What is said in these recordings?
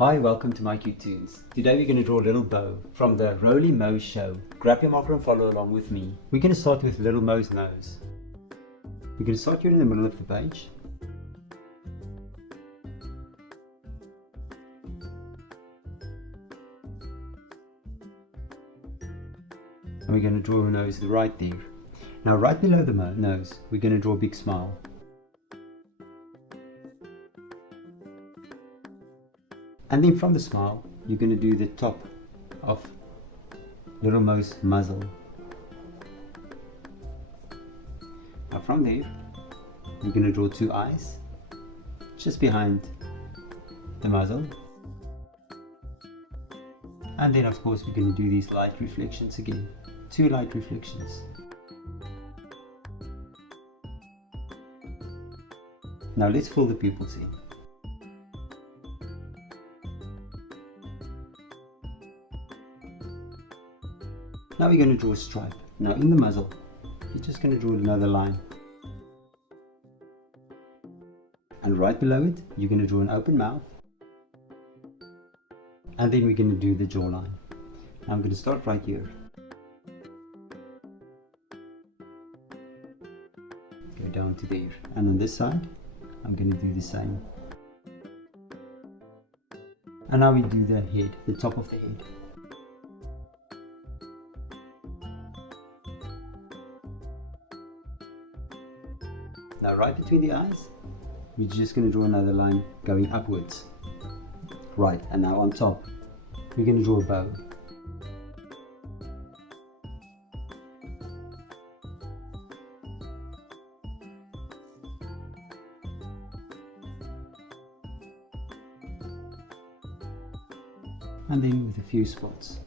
Hi, welcome to mycutetoons. Today we're going to draw a little bow from the Roly Mo show. Grab your marker and follow along with me. We're going to start with little Mo's nose. We're going to start here in the middle of the page. And we're going to draw a nose right there. Now right below the nose, we're going to draw a big smile. And then from the smile, you're going to do the top of little Mo's muzzle. Now from there, you're going to draw two eyes just behind the muzzle. And then of course we're going to do these light reflections again. Two light reflections. Now let's fill the pupils in. Now we're going to draw a stripe. Now in the muzzle, you're just going to draw another line. And right below it, you're going to draw an open mouth. And then we're going to do the jawline. Now I'm going to start right here. Go down to there. And on this side, I'm going to do the same. And now we do the head, the top of the head. Now right between the eyes, we're just going to draw another line going upwards. Right, and now on top, we're going to draw a bow. And then with a few spots.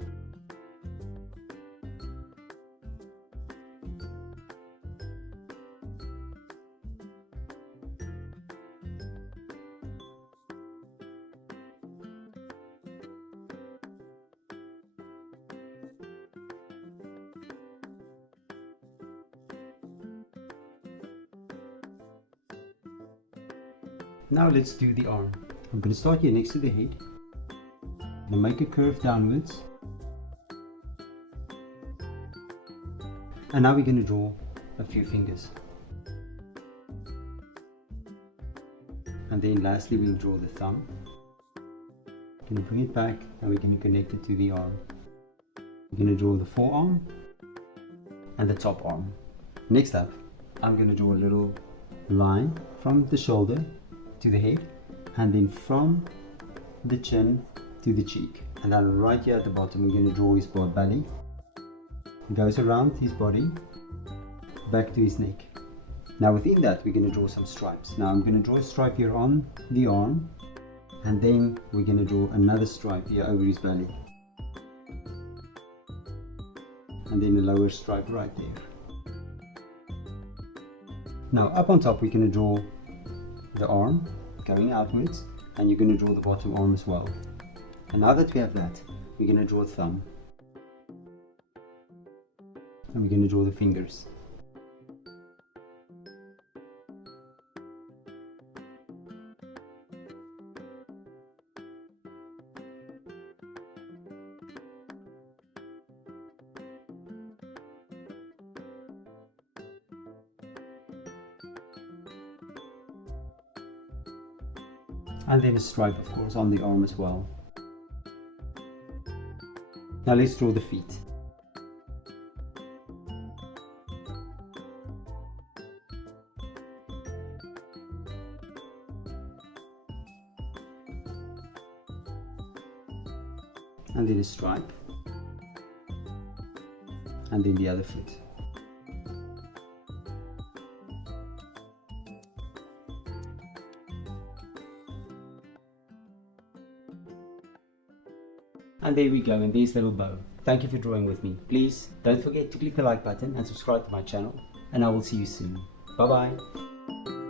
Now let's do the arm. I'm going to start here next to the head. I'm going to make a curve downwards. And now we're going to draw a few fingers. And then lastly we'll draw the thumb. Going to bring it back and we're going to connect it to the arm. We're going to draw the forearm and the top arm. Next up, I'm going to draw a little line from the shoulder to the head, and then from the chin to the cheek. And then right here at the bottom, we're going to draw his belly. It goes around his body, back to his neck. Now within that, we're going to draw some stripes. Now I'm going to draw a stripe here on the arm, and then we're going to draw another stripe here over his belly. And then a lower stripe right there. Now up on top, we're going to draw the arm going outwards, and you're going to draw the bottom arm as well. And now that we have that, we're going to draw a thumb, and we're going to draw the fingers. And then a stripe, of course, on the arm as well. Now let's draw the feet. And then a stripe. And then the other foot. And there we go, and there's little bow. Thank you for drawing with me. Please don't forget to click the like button and subscribe to my channel, and I will see you soon. Bye bye.